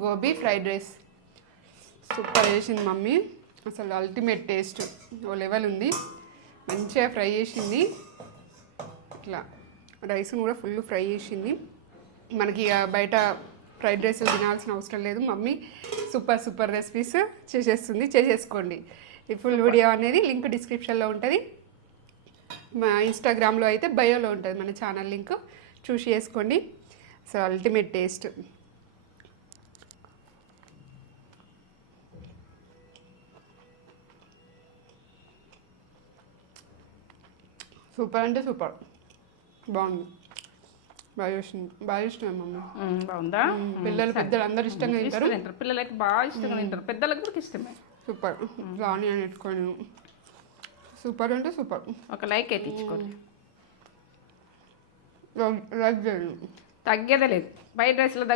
Gobi fried rice super చేసింది mummy. అసలు ultimate taste, ఓ level ఉంది. మంచిగా ఫ్రై చేసింది. ఇట్లా రైస్ని కూడా ఫుల్ ఫ్రై చేసింది. మనకి ఇక బయట ఫ్రైడ్ రైస్ తినాల్సిన అవసరం లేదు. మమ్మీ సూపర్ రెసిపీస్ చేసేసుకోండి. ఈ ఫుల్ వీడియో అనేది లింక్ డిస్క్రిప్షన్లో ఉంటుంది. మా ఇన్స్టాగ్రామ్లో అయితే బయోలో ఉంటుంది మన ఛానల్ లింక్, చూసి చేసుకోండి. So ultimate taste. సూపర్ అంటే సూపర్, బాగుంది. బాగా ఇష్టం మమ్మీ. బాగుందా? పిల్లలు పెద్దలు అందరు ఇష్టంగా తింటారు. పిల్లలకి బాగా ఇష్టంగా తింటారు, పెద్దలకు కూడా ఇష్టమే. సూపర్. ఆనియన్ పెట్టుకొని సూపర్ అంటే సూపర్. ఒక లైక్ అయితే ఇచ్చుకోండి. లైక్ చేయండి. తగ్గేదే లేదు బయట డ్రెస్లో